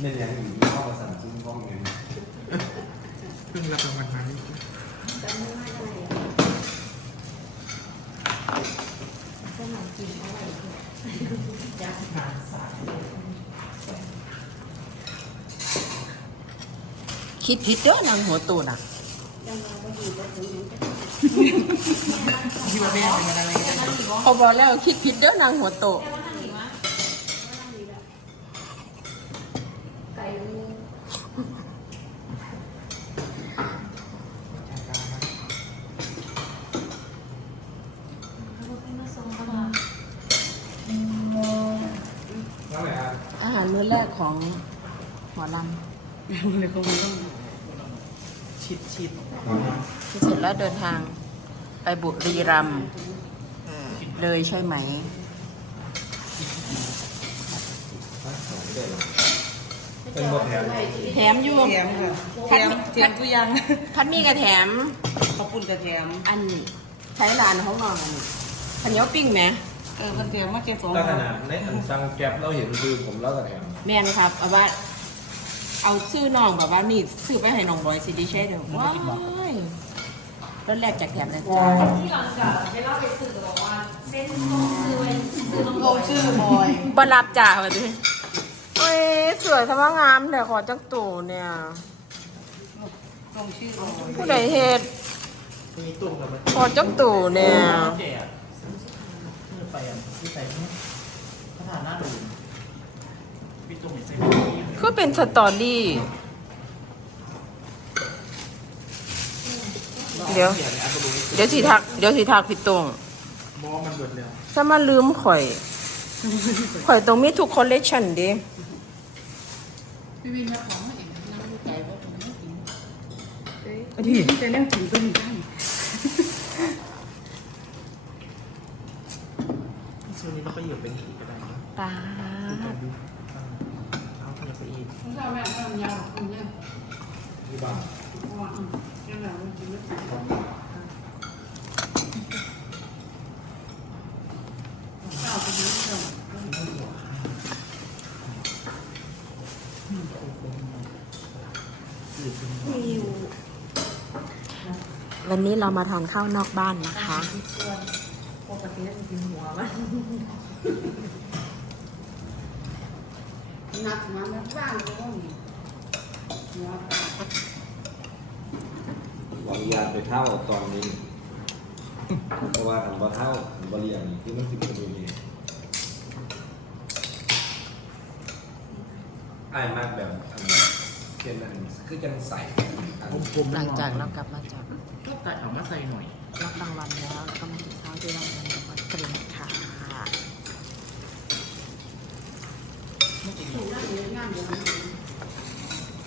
เป็นอย่างอื่นเข้ามาสั่งซุ้มกล้องเงินเพิ่งรับรางวัลมานี่จำไม่ได้อะไรอะสมัยกินอะไรเนี่ยจากหาสายคิดผิดเด้อนางหัวตูน่ะยังมาไม่ดีก็ถึงยังจะที่ว่าแม่เป็นอะไรกันเขาบอกแล้วคิดผิดเด้อนางหัวโต มื้อแรกของหมอลเลยเขาต้องชิดชิดำที่เสร็จแล้วเดินทางไปบุรีรัมย์เลยใช่ไหม เป็นบทแทนแถมอยู่แถมค่ะแถมแถมตัวยัง พัดมีกระแถมเขาปุ่นแต่แถม อันใช้ร้านของน้องอันนี้ขันเหนียวปิ้งไหม เออมันแถมมาแค่สองลักษณะในอันสั่งแก๊ปเราเห็นคือผมเล่าแต่แถมแม่นครับเอาว่าเอาชื่อน้องแบบว่านี่ซื้อไปให้น้องบอยสิดิเช่เดี๋ยวว้ายรถแรกจากแถมเลยจ้าที่หลังจากไปเล่าไปสื่อบอกว่าเส้นต้องซื้อไว้ซื้อลงโกชื่อบอยบรับจ่ามาดิโอ้ยสวยทำว่างามแต่ขอจักตู่เนี่ยลงชื่อบอยผู้ใดเฮ็ดมีตุ่มกับมันขอจักตู่เนี่ยแก่ ไปอะที่ไปเนี่ยสถานะดูพี่ตุ่มใส่คือเป็นสตอรี่ เดี๋ยว เดี๋ยวสิทัก เดี๋ยวสิทักพี่ตรงบอมันเบิดแล้วถ้ามาลืมข่อย ข่อยต้องมีทุกคอลเลกชันดิพี่วินมาของมาเองนั่งดูไก่ว่าผมไม่กินอันนี้แต่เรื่องถึงตัวนี้ได้ ช่วงนี้เราก็เหยียบเป็นอีกก็ได้นะตาเอาเหยียบไปอีกผมชอบแบบนั้นยาวคุณเนี่ยที่บ้านเพราะว่าอืมยังไงมันกินไม่ถึงข้าวเป็นน้ำเชื่อมวันนี้เรามาทานข้าวนอกบ้านนะคะ ปกติจะกินหัวมันนัดมาแล้วบ้างก็มีหัวปลาหวังยานไปเท่าตอนนี้เพราะว่าอันว่าเท่าอันว่าเรียนนี่คือมันคือเป็นตัวนี้อายมากแบบอันเป็นอันคือจังใส่อันผมผมหลังจากเรากลับมาจากก็ตัดออกมาใส่หน่อย รับรางวัลแล้วแล้วก็มากินาวที่รางวัลรางวัลเกรดค่ะถูกนั่งอยู่ในงานเดียวกัน